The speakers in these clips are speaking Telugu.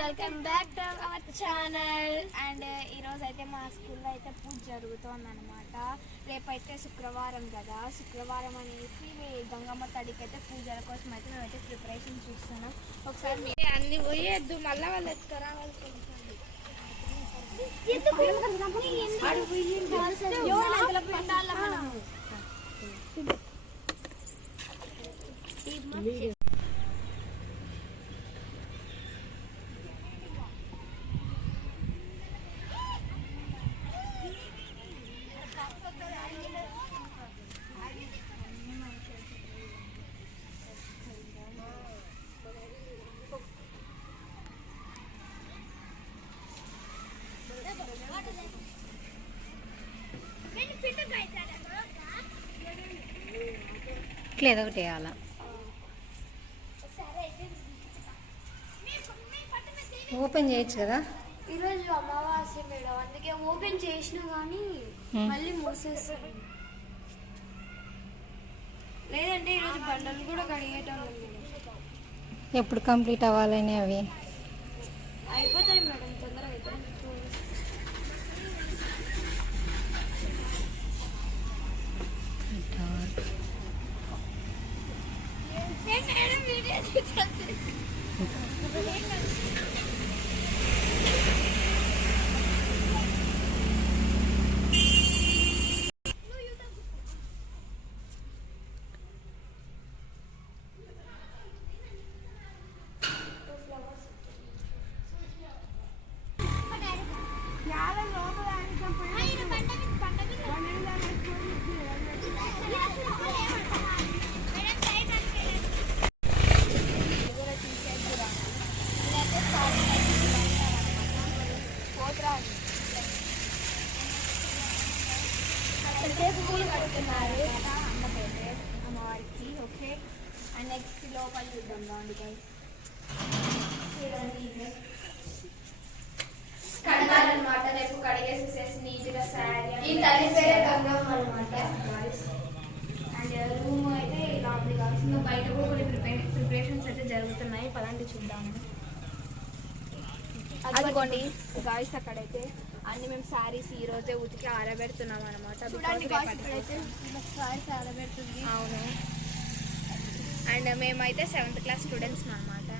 Welcome back to our channel and ఈరోజు అయితే మా స్కూల్లో అయితే పూజ జరుగుతోంది అనమాట రేపైతే శుక్రవారం కదా. శుక్రవారం అనేసి గంగమ్మ తడికి అయితే పూజల కోసం అయితే మేమైతే ప్రిపరేషన్ చూస్తున్నాం. ఒకసారి మీ అన్ని పోయేద్దు. మళ్ళీ వాళ్ళు ఎత్తుకరా ఇట్లా ఒకటి వేయాలా. ఓపెన్ చేయొచ్చు కదా? ఈరోజు అమావాస్య మేడం అందుకే ఓపెన్ చేసినా కానీ. మళ్ళీ మూసేస్తాను. లేదంటే ఈరోజు బండలు కూడా కడిగేటోళ్ళం మేడం ఎప్పుడు కంప్లీట్ అవ్వాలని అవి అయిపోతాయి మేడం తొందరగా అయితే మేడం వీడియో పూలు కడుతున్నారు అమ్మకైతే అమ్మవారికి ఓకే. అండ్ నెక్స్ట్ లోపల చూద్దాం బాగుంది చూడండి. ఈ తల్లి పేరే గంగమ్మ అనమాట అండ్ రూమ్ అయితే ఇలా ఉంది కావాల్సి ఇంకా బయట కూడా కొన్ని ప్రిపే- ప్రిపరేషన్స్ అయితే జరుగుతున్నాయి. పదండి చూద్దాము. అదిగోండి. గాయస్ అక్కడైతే అన్ని మేము శారీస్ ఈ రోజే ఉతికి ఆరబెడుతున్నాం అనమాట అవును. అండ్ మేమైతే సెవెంత్ క్లాస్ స్టూడెంట్స్ అనమాట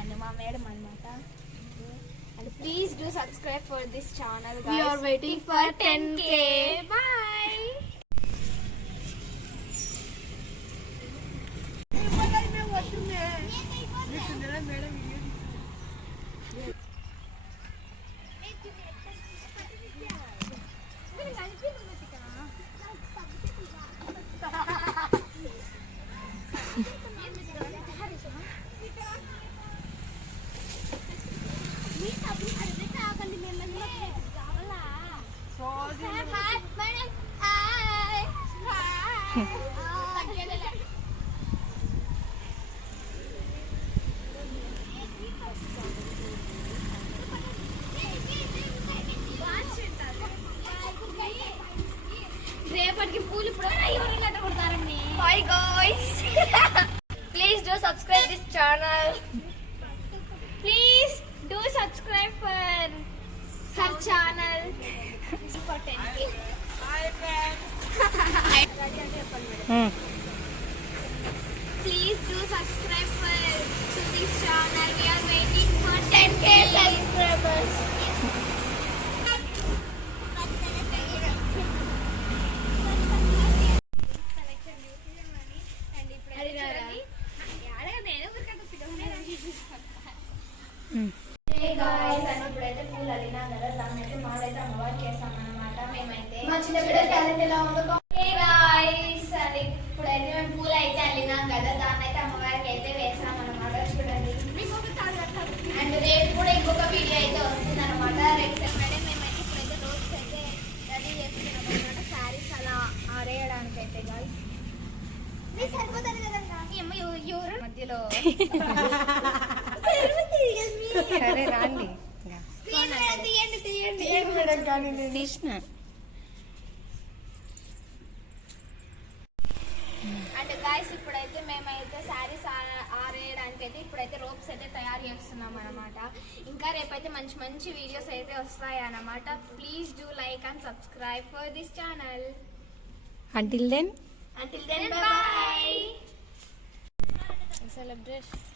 అండ్ మా మేడం అనమాట And please do subscribe for this channel guys. We are waiting for 10k. Bye. రేపటికి పూలు hi guys please do subscribe this channel please do subscribe for sir channel for ten um. Please do subscribe for to this channel we are waiting for 10k subscribers um. Hey guys, and ఇప్పుడైతే పూలు అడిగినా కదా దాన్ని అయితే మాడైతే అమ్మవారికి వేస్తాం అనమాట మేమైతే మా చిన్న బిడ్డ టాలెంట్ ఎలా ఉందో Hey guys, and ఇప్పుడైతే మేము పూలు అయితే అల్లినాం కదా దాన్ని అయితే అమ్మవారికి అయితే వేస్తాం అనమాట చూడండి అండ్ రేపు కూడా ఇంకొక వీడియో అయితే వస్తుంది అనమాట రేపు మేడం మేమైతే ఇప్పుడైతే రోజు అయితే రెడీ చేస్తున్నాం అనమాట శారీస్ అలా ఆరేయడానికి అయితే గాయస్ సరిపోతుంది కదండి ఏమో ఎవ- ఎవరు మధ్యలో. సరే రాండి. తీయండి తీయండి తీసిన. అండ్ గాయస్ ఇప్పుడైతే మేమైతే శారీస్ ఆరేయడానికి అయితే ఇప్పుడైతే రోప్స్ అయితే తయారు చేస్తున్నాం అనమాట ఇంకా రేపైతే మంచి మంచి వీడియోస్ అయితే వస్తాయి అన్నమాట. Please do like and subscribe for this channel until then until then bye celebration.